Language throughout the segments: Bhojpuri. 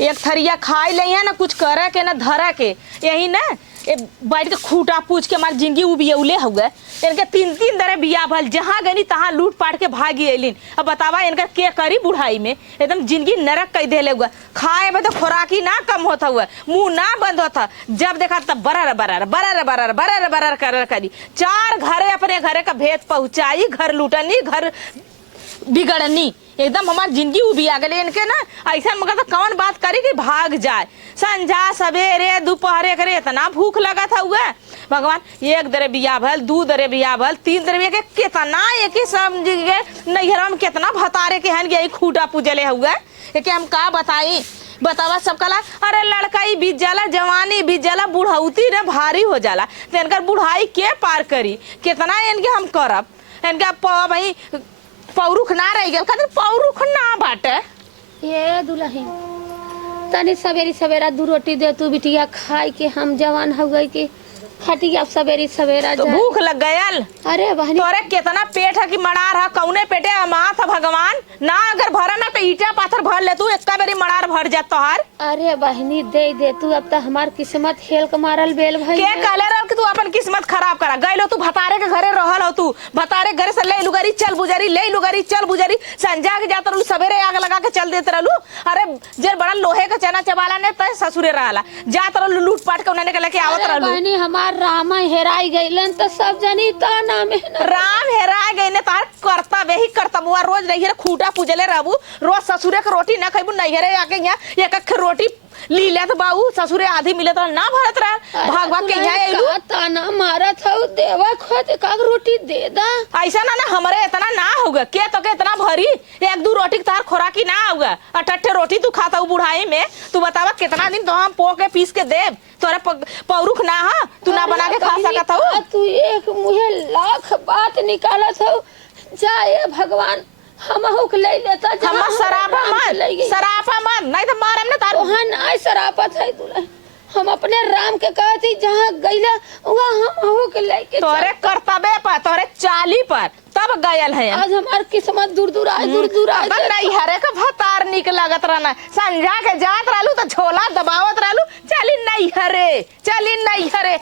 एक थरिया खाई ले ना कुछ करे के ना धरे के यही ना बैठ के खूटा पूछ के हमारी जिंदगी उबियौले हुए। इनके 3-3 दरे बिया भल जहाँ गई तहाँ लूट पाट के भागी अलिन। अब बतावा इनका के करी बुढ़ाई में एकदम जिंदगी नरक कई देले हुआ। खाए में तो खुराकी ना कम होता हुआ, मुंह ना बंद होता, जब देखा तब बरर बरर बरर बरर बरर बरर कर करी। 4 घरे अपने घरे का भेद पहुंचाई, घर लूटनी, घर बिगड़नी, एकदम हमारी जिंदगी उबिया गए इनके ना। ऐसा मगर तो कौन बात करी कि भाग जाए। संझा सवेरे दोपहरे करे इतना भूख लगा था हुआ भगवान। 1 दरे बिया भल, 2 दरे बिया भल, 3 दरे बिया के कितना एक ही समझ गए नैहरा में कितना भतारे के हन यही खूटा पूजले हुआ कि हम का बताई। बतावा सब कला अरे लड़काई बीत जाला, जवानी बीत जाला, बुढ़ौती ने भारी हो जाला। तो इनकर बुढ़ाई के पार करी, कितना इनके हम करब। इनका भाई पौरुख ना रह गया, कहते पौरुख ना बाटे। ये दुल्हन तनी सवेरी सवेरा 2 रोटी दे तू बिटिया खाई के हम जवान हो गई के खटिया सवेरी सवेरा तो भूख लग गयल। अरे बहनी तोरे कितना पेट है कि मड़ार है, कौने पेटे माथ भगवान ना अगर भरा ना तो ईटा पाथर भर ले तू, एक बेरी मड़ार भर जा तोहार। अरे बहनी दे तू, अब तो हमार किस्मत हेल के मारल बेल भाई के कहले रह कि तू अपन किस्मत खराब करा गइलो। तू भतारे के घरे रहल हो, तू भतारे घरे से ले लुगारी चल बुजारी, ले लुगारी चल बुजारी, संजा के जात रहलू, सवेरे आग लगा के चल देते रहलू। अरे जे बड़ा लोहे का चना चबाला ने तय ससुरे रहला, जात रहलू लूट पाट के उन्हें के लेके आवत रहलू। बहनी हमार राम हेराई गइलन तो सब जनी ता नाम है राम हेराय गई ने तार कर्तव्य ही कर्तव्य। रोज नैहरे खूटा पूजले रहबू, रोज ससुरे के रोटी ना खइबू, नैहरे आके यहाँ एक रोटी ली ले तो बाबू ससुरे आधी मिले तो ना भरत रह भाग भाग के यहाँ आइलू। ताना मारत हौ देवा खोद का रोटी दे दा। ऐसा ना हमरे इतना ना होगा के तो के इतना भरी 1-2 रोटी तार खोराकी ना होगा। 8-8 रोटी तू खाता बुढ़ाई में। तू बतावा कितना दिन तो हम पो के पीस के देव, तोरे पौरुख ना हा तू ना बना के खा सकत हौ। तू एक मुहे लाख बात निकालत हौ। जाए भगवान हमहु के ले लेता। हम सरापा मत नहीं तो मारम ना तार। वहां ना सरापत है दूल्हा, हम अपने राम के कहती जहाँ गईला वहाँ हमहु के लेके तोरे कर्तव्य पर, तोरे चाली पर तब गयल है। आज हमार किस्मत दूर दूर आए नहीं हरे का भतार निक लगत रहना। संजा के जात रहलू तो झोला दबावत रहलू, चली नहीं हरे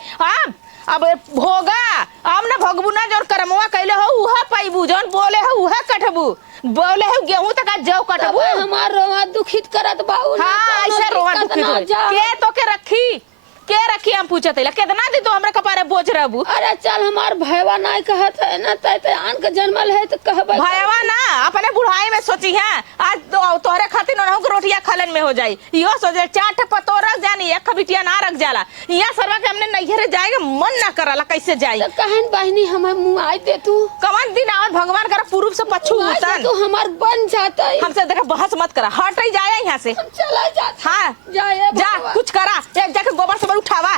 अब भोगा अब ना भोगबू ना जो करमवा कैले हो उहा पाइबू, जौन बोले हो उहा कटबू, बोले हो गेहूं तक जौ कटबू। हमार रोवा दुखित करत बाऊ। हाँ ऐसे रोवा दुखित हो के तो के रखी हम पूछते ला कितना दिन तो हमरा कपारे बोझ रहबू। अरे चल हमार भयवा नहीं कहत है ना तय आन के जन्मल है तो कहबे भयवा ना अपने बुढ़ाई में सोची है। आज तो तोहरे खातिर नहु के रोटियां खलन में हो जाई, यो सोचे 4 पतो रख जानी, एक बिटिया ना रख जाला। यहाँ सरवा के हमने नैहरे जाएगा मन ना करला, कैसे जाई। तो कहन बहनी हमें मुंह आई दे तू कवन दिन आवत भगवान कर पूर्व से पश्चिम उतन तू हमार बन जाता है। हमसे देखा बहस मत करा, हट ही जाए यहाँ से। चला जा। हाँ जाए जा कुछ करा, एक जाके गोबर से उठावा।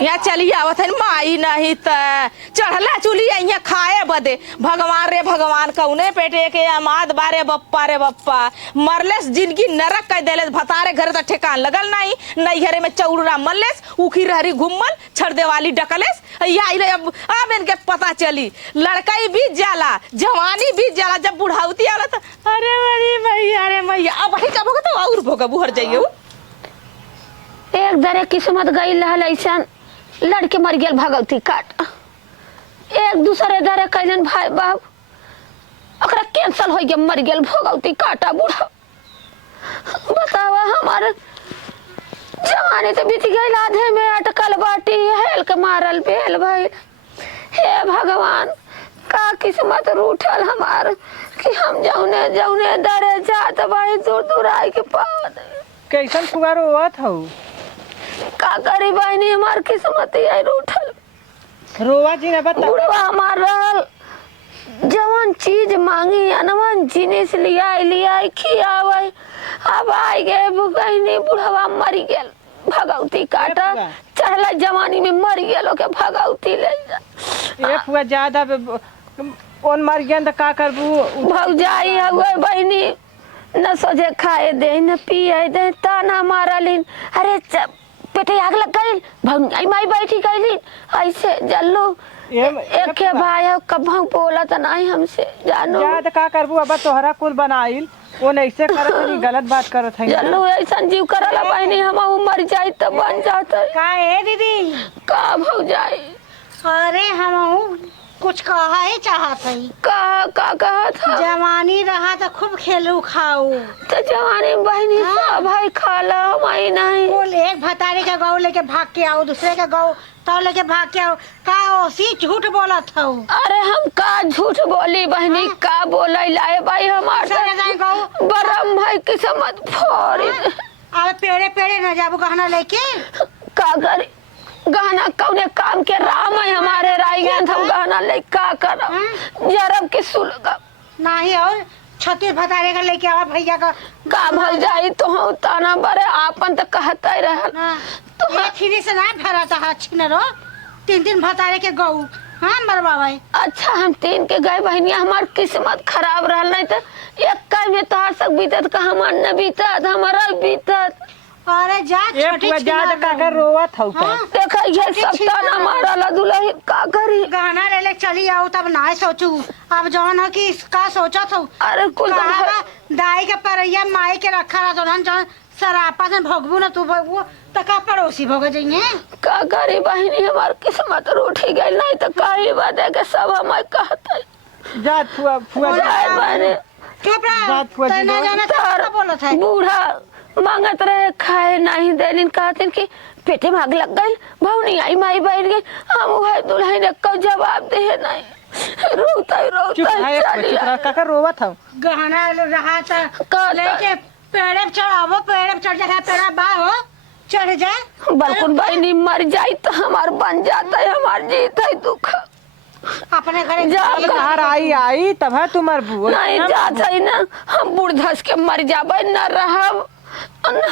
यहाँ चली आवत है माई नहीं त चढ़ला चुली यहाँ खाए बदे। भगवान रे भगवान कौने पेटे के अमाद बारे बप्पा रे बप्पा मरलेस जिंदगी नरक कह देले। भतारे घर तो ठेकान लगल नहीं, नैहरे में चौरा मरलेस, उखी रहरी घुमल, छड़दे वाली डकलेस। अब इनके पता चली लड़काई बीत जाला, जवानी बीत जाला, जब बुढ़ाउती आला तो अरे मैया अब वही कब होगा तो और भोगा बुहर जाइए। एक दरे किस्मत गई रहल ऐसा लड़के मर गया भगवती काट। एक दूसरे दरे कैलन भाई बाप ओकरा कैंसल हो गया, मर गया भगवती काटा बूढ़ा। बतावा हमारे जवानी तो बीत गई, आधे में अटकल बाटी हेल के मारल बेल भाई। हे भगवान का किस्मत रूठल हमार कि हम जौने दरे जात भाई दूर आई के पावत। कैसन पुगारो होत हौ का करी बहनी हमार किस्मत है रूठल। रोवा जी ने बता बुढ़वा हमार रहल जवन चीज मांगी अनवन जिनिस लिया खियावे। अब आई गए बहनी बुढ़वा मरी गेल भगवती काटा। चढ़ला जवानी में मर गेलो के भगवती ले जा। ए पुआ ज्यादा ओन मर गया त का करबू। भौजाई हुए बहनी न सोचे खाए दे न पिए दे ताना मारलिन। अरे पेटे आग लग गई भौनी माई बैठी गई ऐसे जल्लू एक के भाई कभू बोला तो नहीं हमसे जानो याद का करबू अब तोहरा कुल बनाइल वो ऐसे करत नहीं गलत बात करत है जल्लू ऐसा जीव करला बहनी हम मर जाई तो बन जाता का है दीदी? का भौ जाई अरे हम कुछ कहा ही चाहत है। का कहा था जवानी रहा तो खूब खेलू खाऊ। तो जवानी बहनी सब भाई खाला हमारी नहीं बोल एक भतारे का गौ लेके भाग के आओ, दूसरे का गौ तो लेके भाग के आओ। का ओसी झूठ बोलत हो? अरे हम का झूठ बोली बहनी का बोला लाए भाई हमारे बरम भाई किस्मत फोड़ी अब पेड़े पेड़े न जाबू गहना लेके का करी गहना कौने काम के राम है हमारे रायगंज हम गहना ले का करब जरब के सुलगा नहीं और छत्तीस भतारे का लेके आओ भैया का भल जाई तो हम ताना बरे आपन तो कहता ही रहल तो ये खीरी से ना भरा था अच्छी न रो तीन भतारे के गऊ हाँ मरवावे। अच्छा हम तीन के गए बहनिया हमार किस्मत खराब रहल नहीं तो एक का में तार सक बीतत का हमार न बीतत हमारा बीतत अरे जा ये छोटी पूरा जा का कर रोवत हो का देखा ये सब ताना मारला दुल्हन का करी गहना ले ले चली आओ तब ना सोचू अब जौन हो कि इसका सोचा था। अरे कुल दाई के परैया माई के रखा रहा तो जौन सरापा से भोगबू ना तू भोगबू तो का पड़ोसी भोग जाइए का करी बहनी हमार किस्मत रूठी गई नहीं तो कही बात है के सब हमारे कहते जा फुआ फुआ जाए बहनी चुप जात फुआ रहा जी ना जाना तो बोलत है बूढ़ा मांगत रहे खाए नहीं देलिन कहतिन कि पेटे में आग लग गई भौनी आई माई बैठ गई हम वह दुल्हन ने को जवाब दे नहीं रोता चुप है चुप रह का रोवत हो गहना रहा था लेके पेड़े पे चढ़ावो पेड़े पे चढ़ जाए पेड़ा बा हो चढ़ जा बलकुन भाई नहीं मर जाई तो हमार बन जाता है हमार जीत है दुख अपने घरे जा बाहर आई तब है तुम्हार बुआ नहीं जात है ना हम बूढ़ धस के मर जाबे न रहब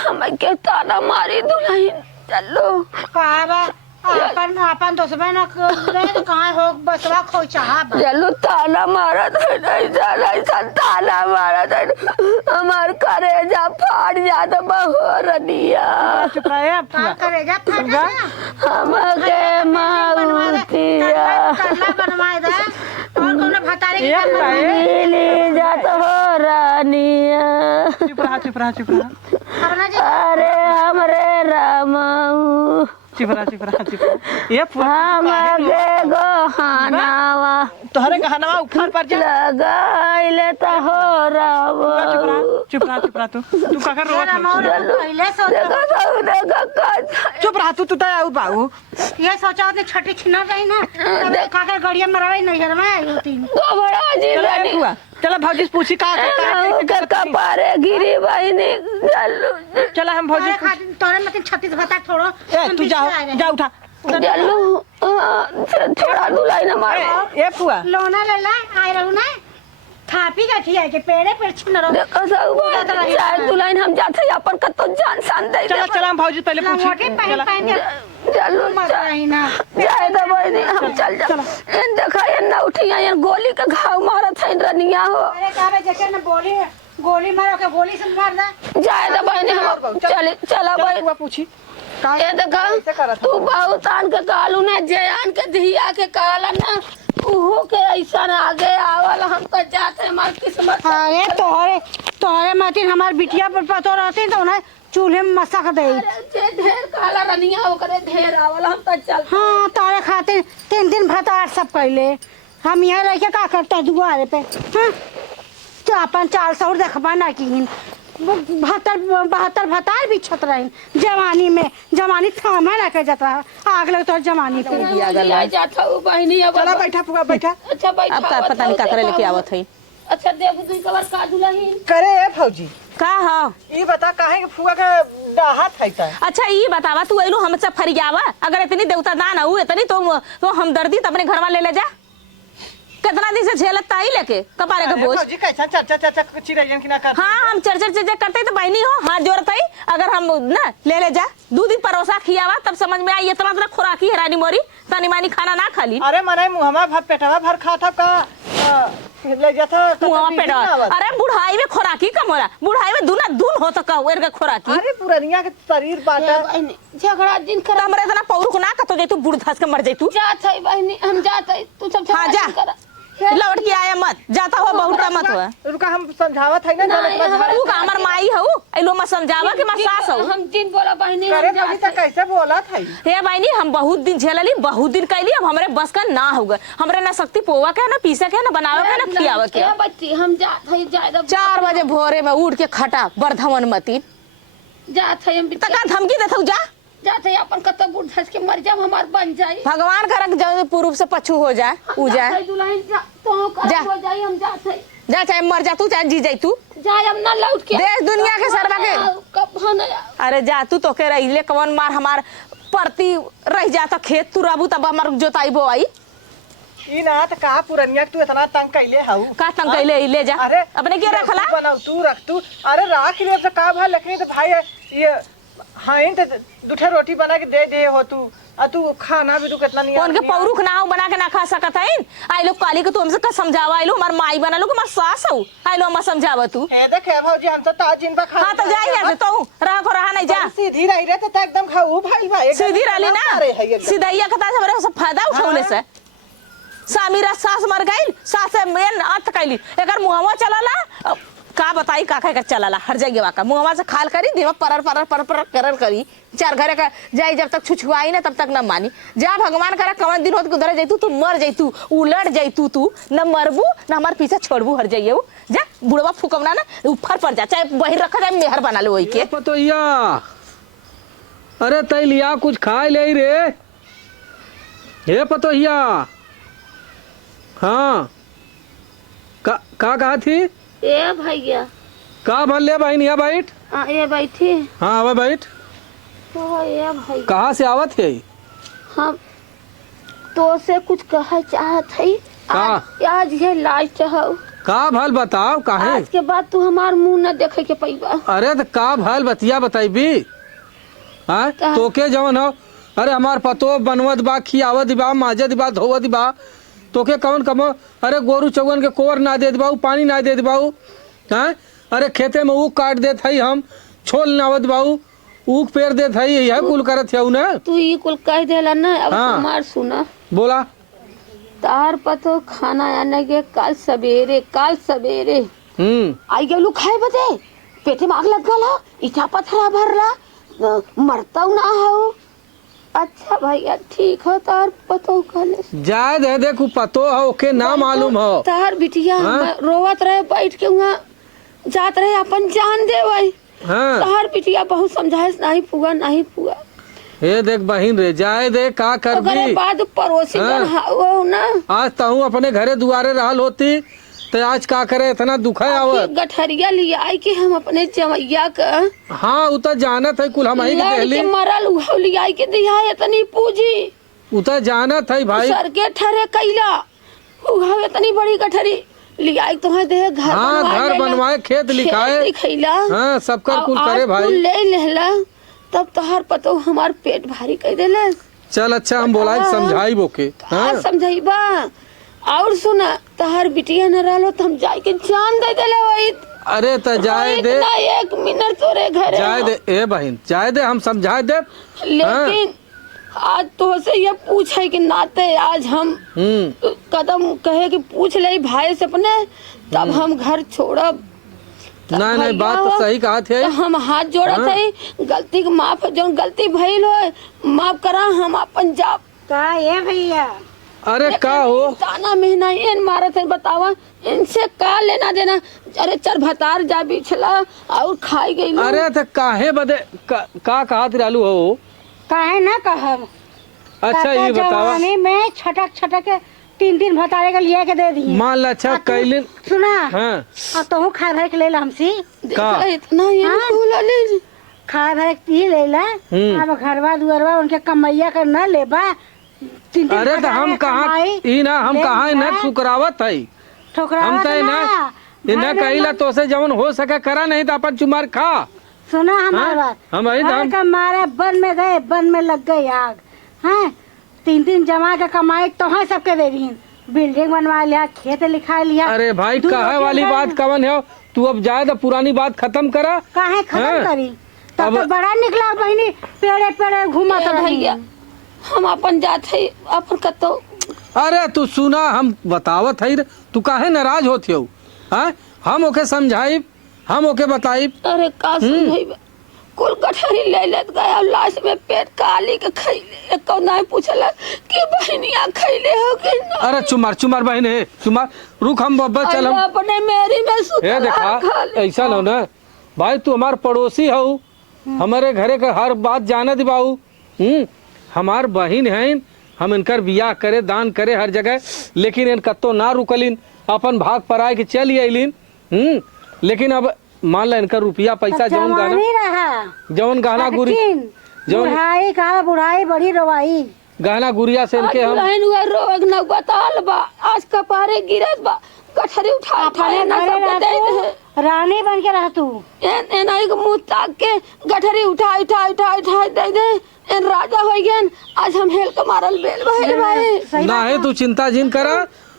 हम के ताना मारी दुल्हन चलो पावा अपन दोस्तबे न रहे तो कहां हो बसवा खो चाहा चलो ताना मारा था नहीं जाला ऐसा ताना मारा था हमार करेजा फाड़ जाता बहरनिया चुप रह का करेगा फट जा हमके माउतिया करला बनवाए दे और कोनो भतारे के एक रहे मिली जात हो रानिया चुप रह अपना जी अरे हमरे रामाऊ चुप रह ये फुआ हमके गहनावा तोहरे गहनवा ऊपर पर जा लगाइले त हो रामा चुप रह तू का कर रोवत हो पहले सोचा देखा चुप रह तू तो आउ बाऊ ये सोचा ने छठी छिना रही ना तब काकर गड़िया मरवाई नजर में आई होती बड़ा जी चलो रानी बुआ चलो भौजी पूछी का कपारे गिरी बहनी चला हम भौजी तोरे खातिर तोरे मत 36 भता छोड़ो ए तू जा उठा जल्लू छोड़ा दुलाई न मारो ए फुआ लोना ले ला आए रहू ना थापी का खिया के पेड़े पे छिन रहो देखो सब चाय दुलाइन हम जाते अपन कतो जान सान दे चला हम भौजी पहले मोटे पूछी पहन पहन के जल्लू मर रही ना जाए तो बहनी हम चल जा इन देखा ये न उठिया ये गोली का घाव मारा था रनिया हो अरे काबे जैसे न गोली मारो के गोली से मार दे जाए तो बहनी हम चला बहनी फुआ पूछी ये देखा तू बहुत आन के कालू ना जयान के धिया के काला ना उहो के ऐसा आगे आवल हम तो जाते हमार किस्मत अरे तोरे मातिन हमार बिटिया पर पतो रहती तो ना चूल्हे में मसक दे जे ढेर काला रनिया ओकरे ढेर आवल हम तो चल हाँ तोरे खातिर 3 भतार सब कैले हम यहाँ रह के का करता दुआरे पे हाँ तो अपन 400 देखबा ना की 72 भतार भी छत रही जवानी थामा ना कर जाता आग लग तो जवानी पे जाता हूँ बहनी अब चला बैठा फुआ बैठा अच्छा बैठा अब का पता नहीं का करे लेके आवत है अच्छा देख तू कवर का दुल्हन करे ए फौजी का हाँ ई बता काहे के फुआ के डाहत है ता अच्छा ये बतावा तू ऐलू हमसे फरियावा अगर इतनी देवता दान हो इतनी तो हमदर्दी तो अपने घर में ले ले जा कितना दिन से झेलत आई लेके कपारे का बोझ फौजी कैसा चर्चा चिरैयन की ना कर हाँ हम चर्चा करते तो बहनी हो हाथ जोड़त है अगर हम ना ले जा 2 दिन परोसा खियावा तब समझ में आई इतना खुराकी है रानी मोरी तनी मानी खाना ना खाली अरे मने मुहमा भर पेटवा भर खा था का ले जाता मुंह पे डाल। अरे बुढ़ाई में खोराकी कम होला, बुढ़ाई में दूना दून हो तो कहू एरका खोराकी। अरे पुरनिया के शरीर बाटा बहनी झगड़ा दिन कर हमरे इतना पौरुख ना कतो जैतू बूढ़ धस के मर जैतू। जात है बहनी, हम जात है, तू सब हाँ जा, लौट के आया मत, जाता हुआ बहुत मत हुआ। रुका हम समझावत है ना तू का हमर माई हऊ, एलो मैं समझावा कि मैं सास हऊ। हम दिन बोला बहनी करे हम भाभी जात त कैसे बोला था हे बहनी हम बहुत दिन झेलली, बहुत दिन कैली, अब हमरे बस का ना होगा। हमरे ना शक्ति पोवा के ना पीसे के ना बनावे के ना खियावे के। बच्ची हम जात है, ज्यादा 4 बजे भोरे में उठ के खटा बर्धवन मती जात है हम तका धमकी देथौ जा। जात है अपन कत बूढ़ धस के मर जाम हमार बन जाई। भगवान करक जो पूर्व से पछू हो जाए उ जाए। दुल्हन जा तो का जा। हो जाई, हम जात है। जा चाहे मर जा तू चाहे जी जाई तू। जाए हम ना लौट के देश दुनिया के सरवा के। कब हनया अरे जा तू तो के रहिले कवन मार हमार परती रह जाता खेत तू रहबू तब हमार जोताई बोआई। ई ना त का पुरनिया तू इतना तंग कैले हऊ का तंग कैले ले जा अरे अपने के रखला बनाऊ तू रख तू। अरे राख ले से का भा लखनी तो भाई ये हाँ इन तो दूठे रोटी बना के दे हो तू आ तू खाना भी तू कितना नहीं उनके पौरुख ना हो बना के ना खा सकत है। आई लोग काली के तू हमसे का समझावा, आई लो हमार माई बना लो हमार सास हो, आई लो हम समझावा तू। हे देख हे भौजी हम तो ताज जिन बा खा। हां तो जाई है तो रहा को रहा नहीं जा। सीधी रही रे तो एकदम खाऊ भाई सीधी रहली ना, सीधैया कता से हमरे सब फायदा उठौले से। सामीरा सास मर गई, सास से मेन अर्थ कैली एकर मुहवा चलाला का बताई का का चलाला हर जगह का मुहवा से खाल करी दिमाग पर करर करी। 4 घरे का जाई जब तक छुछुआई ना तब तक न मानी। जा भगवान करा कवन दिन होत गुजर जैतू तू मर जैतू उलट जैतू तू न मरबू न हमार पीछे छोड़बू हर जाइए। जा बुढ़वा फुकमना ना ऊपर पड़ जा, चाहे बहिर रखा जाए मेहर बना लो वही के। पतोहिया अरे तै लिया कुछ खाए ले रे। हे पतोहिया हाँ का कहा थी ए भैया का भल ले बहन यहाँ बैठ। ये बैठी हाँ आवा बैठ। ओ ये भाई कहाँ से आवत है। हम तो से कुछ कहा चाहत है। आज ये लास्ट हो का भल बताओ काहे। आज के बाद तू हमार मुंह न देखे के पैबा। अरे तो का भल बतिया बताइबी। हाँ तोके जवन हो अरे हमार पतो बनवत बा खियावत बा माजत बा धोवत बा तोके कवन कमो। अरे गोरू चौगन के कोर ना दे बाऊ पानी ना दे बाऊ। हाँ अरे खेते में ऊख काट देत है हम छोल नावत बाऊ ऊख पेड़ देत है यह कुल करत है ना। तू ये कुल कह देला ना अब हाँ। हमार सुना बोला तार पतो खाना आने के काल सवेरे आई गेलू खाए बदे पेटे में आग लग गला इटा पथरा भरला मरता ना हो। अच्छा भैया ठीक हो तार पतो कहले जाए दे देखू पतो हो के ना मालूम हो। तार बिटिया रोवत रहे बैठ के वहाँ जात रहे अपन जान दे भाई। हाँ तार बिटिया बहुत समझाए नहीं पुआ। हे देख बहिन रे जाए दे का कर ओकरे बाद पड़ोसी हो ना आज तहू अपने घरे दुआरे रहल होती तो आज का करे इतना दुखा आवत। गठरिया लिया आई कि हम अपने जमैया का हाँ उतर जानत है कुल हम ही के देहली मरल उहाव लिया के दिया इतनी पूजी उतर जानत है भाई सर के ठरे कैला उहाव इतनी बड़ी गठरी लिया तो दे घर हाँ घर बनवाए खेत लिखाए दिखैला हाँ सबका कुल करे भाई ले लेला तब तोहर पतो हमार पेट भारी कह देले। चल अच्छा हम बोला समझाई बोके हाँ समझाइबा और सुना तोहर बिटिया न रहलो तो हम जाए के जान दे देले वही। अरे तो जाए दे 1 मिनट तोरे घरे जाए दे ए बहन जाए दे हम समझा दे। लेकिन आज तो से ये पूछे कि नाते आज हम कदम कहे कि पूछ ले भाई से अपने तब हम घर छोड़ब। नहीं बात तो सही कहा थे। हम हाथ जोड़ा थे गलती के माफ जो गलती भइल हो माफ करा हम अपन जाप का ये भैया। अरे का हो ताना महीना इन मारत है बतावा इनसे का लेना देना। अरे चर भतार जा बिछला और खाई गई। अरे तो काहे बदे का कहत रहलू हो। काहे ना कहब। अच्छा ये बतावा जवानी में छटक 3 भतारे के लिया के दे दी मान ला अच्छा कैलिन सुना। हाँ और तू खाए भर के ले ला हमसी का इतना ये फूला ले खाए भर के ले ला। अब घरवा दुआरवा उनके कमैया कर न लेबा 3 अरे तो हम कहाँ ई ना हम कहाँ न ठुकरावत है हम तो ना इन्हें कहिला तो से जवन हो सके करा नहीं तो अपन चुमार खा। सुना हमारी बात हम वही घर का मारे बन में गए बन में लग गई आग। हैं 3 जमा के कमाई तो है सबके दे दी बिल्डिंग बनवा लिया, खेत लिखा लिया। अरे भाई दू कहे रोटी वाली घर बात में। कवन है? तू अब जाए तो पुरानी बात खत्म करा। काहे खत्म हाँ। करी? तब अब- तो बड़ा निकला बहनी, पेड़े पेड़े घूमा तो भैया हम अपन जात है अपन कतो। अरे तू सुना, हम बतावत है, तू काहे नाराज होती हो? हाँ, हम ओके समझाई, हम ओके बताई। अरे का समझाई कुल गठरी ले लेत गया, लास्ट में पेट काली के खैले। एक को नहीं पूछला कि बहनिया खैले हो कि ना। अरे चुमार चुमार बहन है, चुमार रुक, हम बब्बा चल। हम अपने मेरी में ए सुतला देखा, खा ले। ऐसा लो ना भाई, तू हमार पड़ोसी हो, हमारे घरे का हर बात जाने दिबाऊ। हमार बहन है, हम इनकर बियाह करे, दान करे हर जगह, लेकिन इन कत्तो ना रुकलिन, अपन भाग पर आए कि चल अलिन। लेकिन अब मान ला इनका रुपया पैसा जौन जवानी गहना, रहा जौन गहना गुरी, जौन बुढ़ाई का बुढ़ाई बड़ी रवाई। गहना गुड़िया से इनके हम दुल्हन हुआ रोग न बताल बा, आज कपारे गिरत बा, गठरी उठा अपने ना घरे सब दे दे। रह रानी बन के रह तू। एन एक मुंह ताक के गठरी उठा उठा उठा उठा दे दे। एन राजा हो गयन, आज हम हेल के मारल बेल भइल भाई। सही ना है, तू चिंता जिन करा,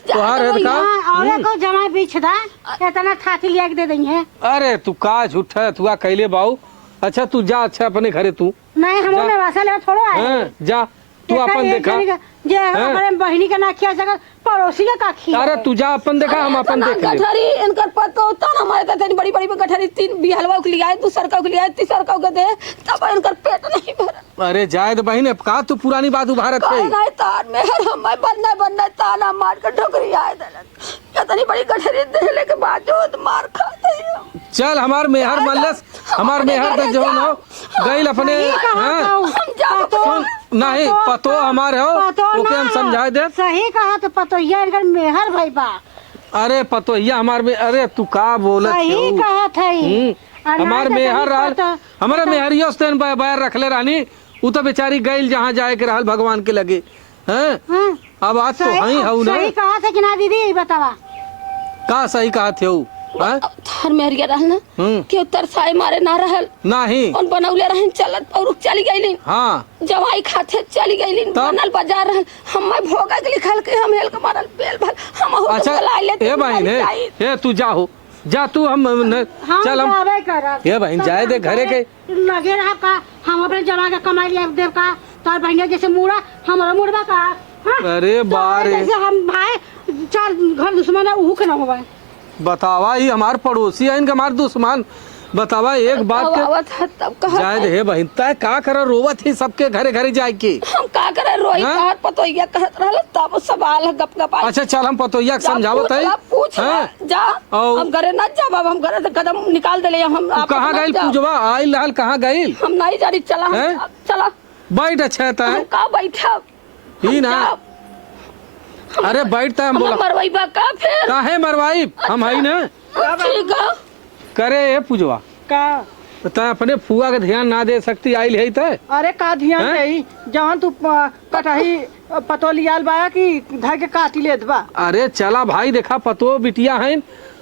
तुहार है का। और को जमा बीच दा, इतना थाती लिया के दे देंगे। अरे तू का झूठा तुआ कैले बाऊ। अच्छा तू जा, अच्छा अपने घरे तू। नहीं हम जा। में वासा ले थोड़ो आए। हाँ, जा तू अपन देखा। जे हमारे बहिनी का ना किया जगह पड़ोसी का काखी। अरे तू जा अपन देखा, हम अपन देख ले। गठरी इनकर पतो ता हमारे तनी बड़ी बड़ी गठरी, तीन बिहलवा के लिया, दूसर का के लिया, तीसर का के दे, तब इनकर पेट नहीं भरा। अरे जाए तो बहन, का तू पुरानी बात उभारत है? नहीं तार में हम बनना बनना ताना मार के ठोकरी आए दलन। इतनी बड़ी गठरी देले के बावजूद मार खाते हैं। चल हमार मेहर मल्लस, हमार मेहर तक जो हो गईल अपने। हाँ हम जा सुन, नहीं पतो हमारे हो, ओके हम समझाए दे। सही कहा तो पतोहिया इनकर मेहर भाई बा। अरे पतो ये हमार में, अरे तू का बोलत सही हो? कहा थे। हमार मेहर रहल, हमारे मेहरियो से बैर रखले रहनी, उ तो बेचारी गईल जहाँ जाए के रहल भगवान के लगे। हैं अब आज तो हई हऊ ना। सही कहा था कि ना दीदी बतावा। का सही कहा थे हऊ? हैं? थार मेहरिया रहल ना कि तरसाई मारे ना रहल, नहीं उन बनौले रहन चलत और चली गईलिन। हाँ जवाई खाते चली गईलिन, तब? बनल बाजार रहल, हम भोगा के लिखल के हम हेल के मारल बेल भल, हम हो अच्छा तो लाई लेते। ए बहन हे तू जाओ, जा तू, हम चल हम जावे करब। ये बहन जाए दे घरे के। लगे रहा का हम अपने जमा के कमाई लिया देव का, तोर बहनिया जैसे मुड़ा हमारा मुड़वा का। हाँ? अरे तो बारे जैसे हम भाई चार घर दुश्मन है उहू के ना होवे। बतावा, ये हमार पड़ोसी है, इनका हमार दुश्मन। बतावा एक बात के आवत है तब कहा जाए दे बहन, तय का कर रोवत ही सबके घरे घरे जाए के। हम का करे रोई हाँ? कहत पतोइया कहत रहल, तब सवाल है गप गप। अच्छा चल हम पतोइया के समझावत है। पूछ हाँ? जा, और- हम घरे ना जा बाबा, हम घरे से कदम निकाल देले हम। तू कहाँ गईल पूजवा? आइल रहल कहाँ गईल? हम नहीं जानी, चला हम हैं? चला बैठ अच्छा था हम का बैठब ही ना। अरे बैठता हम हम बोला मरवाईबा का फिर। काहे मरवाई, हम है ना ठीक है करे ए पूजवा। का तय अपने फुआ के ध्यान ना दे सकती आइल है तय। अरे का ध्यान हैं? रही जवन तू कटही पतो लियाल बा कि धर के काटी लेत बा। अरे चला भाई, देखा पतो बिटिया है,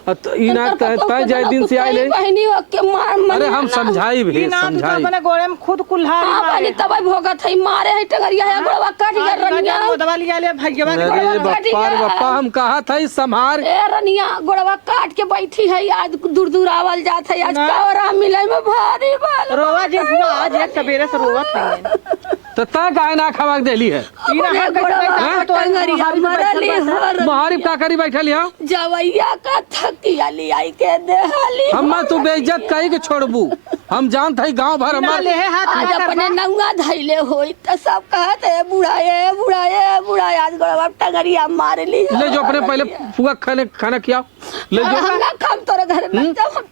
इना तय जय दिन से आइल है। बहनी हो के मार अरे हम समझाई भी ई ना तू तो समझाई। अपने गोड़े में खुद कुल्हाड़ी हां मारे। बनी तब भोगा थई मारे है टगरिया है गोड़वा काट गया रनिया। दवा लिया ले भैया के अरे गोड़वा में। बप्पा रे बप्पा, हम कहा था इस संभार। ए रनिया गोड़वा काट के बैठी है, आज दूर दूर आवल जात है, आज ना। का और मिले में भारी बाल। रोवा जे हुआ आज एक सवेरे से रोवत है। तो तय काहे ना खवा के देली है? ई ना हम कैसे बैठा तो टंगरिया मरली हर महारी का करी बैठल यहाँ? जवैया का थकिया लियाई के देहली। हम तू बेइज्जत कही के छोड़बू, हम जानत है गांव भर ना हमार। ले है हाथ आज अपने नंगा धैले होई त सब कहत है बुढ़ा आज गोड़वा टंगरिया मार ली। ले जो अपने पहले फुआ खाना खिया ले जो। हम ना खाम तोरे घर में जब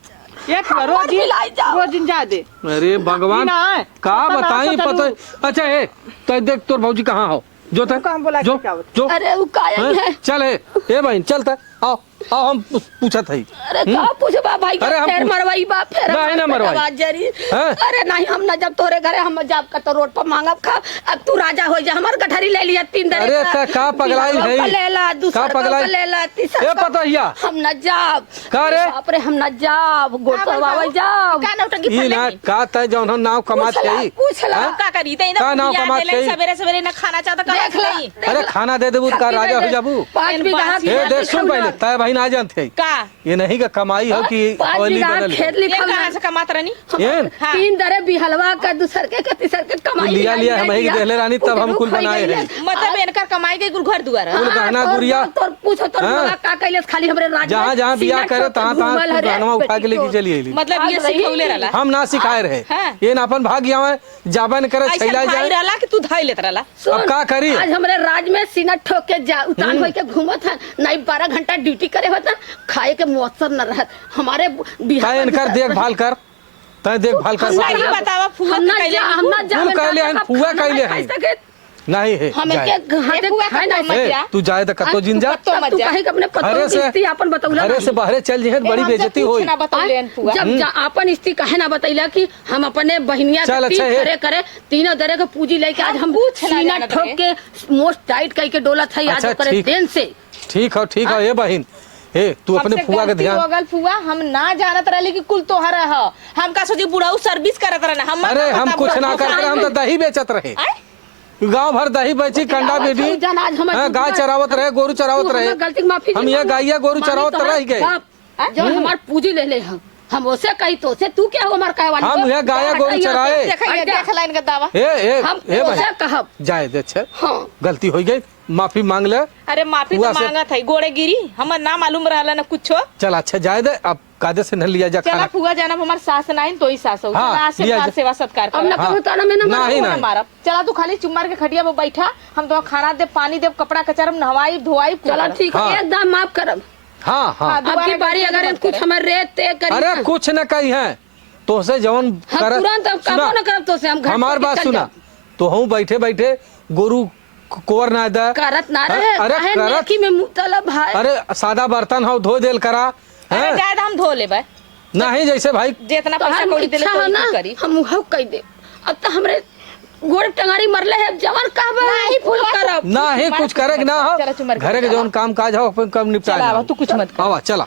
एक रोज मिलाई जाओ। रोज दिन जा दे। अरे भगवान ना है। का पता ना बताई तो पता। अच्छा है तो देख तोर भौजी कहाँ हो, जो तू कहाँ बोला जो कि क्या होता? जो अरे वो काया हैं? है। चल है ए बहन चलता आओ आओ, हम पूछत है। अरे का पूछबा भाई का अरे हम फेर पूछ- मरवाई बा फेर नहीं ना मरवाई। आवाज जरी। हैं? अरे नहीं हम ना जब तोरे घरे हम जब का तो रोड पर मांगब खा। अब तू राजा हो जा, हमर गठरी ले लिया 3 दिन। अरे त का पगलाई है? ले ला दूसरा का पगलाई? ले ला तीसरा ए पतोहिया हम न जाब। का रे? बाप रे हम न जाब, गोड़ करवावे जाब। का नौटंकी ई ना फैले का तय जौन हम नाव कमात है। पूछला का करी ते का नाव कमा के? सवेरे सवेरे ना खाना चाहता कहाँ देख ला, नहीं अरे खाना दे देबू का राजा हो जाबू। 5 बीघा ए दे सुन पहले तय भाई ना जानते का ये नहीं का कमाई हो कि 5 हवेली बीघा बनल खेत है। ये लिखल कहाँ से कमात रहनी येन? हाँ। 3 दरे बिहलवा का दूसर के तीसर के कमाई लिया लिया हम ही देले रानी तब हम कुल बनाए हैं। मतलब इनका कमाई के घर दुआर है। कुल गहना गुड़िया तोर पूछो तोर हाँ। बाबा का कैले खाली हमरे राज जहाँ जहाँ बियाह करे तहाँ तहाँ घूमल हरे, गहनवा उठा के लेके चली अइली। मतलब ये सिखौले रहला हम ना सिखाए रहे हाँ। ये अपन भाग जावे जाबन करे ऐसा छैला भाई जाए रहला कि तू धाई लेत रहला सुन, अब का करी? आज हमरे राज में सीना ठोक के जा उतान होके घूमत है नहीं 12 घंटा ड्यूटी करे होता खाए के मौसम न रहत हमारे तय इनकर देखभाल कर तय देखभाल कर नहीं बतावा फुआ हम के ना कैले जा हम ना जा फूल कैले हैं, फुआ कैले हैं। नहीं है हमें जाए। के हाथे फुआ खाए का ना तो मत जा। तू जाए तो कतो जिन जा तो मत तू जा। कहे कि अपने घरे पत्तों से की स्थिति अपन बतौला घरे से बाहरे चल जे बड़ी हमसे बेइज्जती कुछ होई। ना बतौले हन फुआ जब अपन स्थिति कहे ना बतैला कि हम अपने बहनिया चल, के अच्छा है। करे करे तीनों दरे के पूजी लेके आज हम कुछ ना सीना जानत ठोक के मोस्ट टाइट कह के डोला था आज अच्छा, करे ठीक। देन से ठीक है ये बहन हे तू अपने हमसे फुआ के गलती हो ध्यान गल फुआ हम ना जानत रहली कि कुल तोहरा ह हम का सोची बुढ़ाऊ सर्विस करत रहना हम अरे हम कुछ ना करते हम तो दही बेचत रहे गांव भर दही बेची कंडा बेची जान आज हम हाँ, गाय चरावत रहे गोरू चरावत रहे गलती की माफी हम ये गाय गोरू चरावत रह गए जब हमार पूजी ले ले हम उसे कही तो से तू क्या हो हमार कहे वाली हम को? यहाँ गाय गोरू चराए देखिए देख लाइन का दावा हम ए उसे भाई कहब जाए दे छे हाँ गलती हो गई माफी मांग ले अरे माफी तो फुआ से- मांगत है गोड़े गिरी हमर ना मालूम रहला ना कुछो चल अच्छा जाए दे अब कायदे से न लिया जा चला खाना फुआ जाना हमार सास नाइन तो ही सास हो हाँ, चला आज से लिया बार जा। सेवा सत्कार हम ना कर हाँ। कहूँ ताना में ना नहीं, मारो। नहीं। मारब चला तू खाली चुम्मार के खटिया पे बैठा हम तो खाना दे पानी दे कपड़ा कचरम नहवाई धोवाई चलो ठीक है हाँ। एकदम माफ करब हाँ हाँ अब की बारी अगर हम कुछ हमारे रेत ते करी अरे कुछ न कही है तो से जवन हम कर तुरंत अब सुना, काबू न करब तो से हम घर हमार से बात निकल सुना जाब। तो हम बैठे बैठे गोरू कोर ना दे करत ना हाँ, रहे अरे काहे करत नेकी में मुतला भाई अरे सादा बर्तन हो धो देल करा अरे हैं? जायद हम धो लेबै नहीं जैसे भाई जितना पैसा तोहार कौड़ी देले इच्छा तो है ही ना करी हम उहव कह दे अब तो हमरे गोड़ टंगारी मरले है जवन कहबे नहीं, फूल फुआ, करब ना ही कुछ करे के ना हो चलो चुमर के घरे के चला। जौन काम काज हो अपन कम निपटा चला, जाओ। तू कुछ मत कर। आवा चला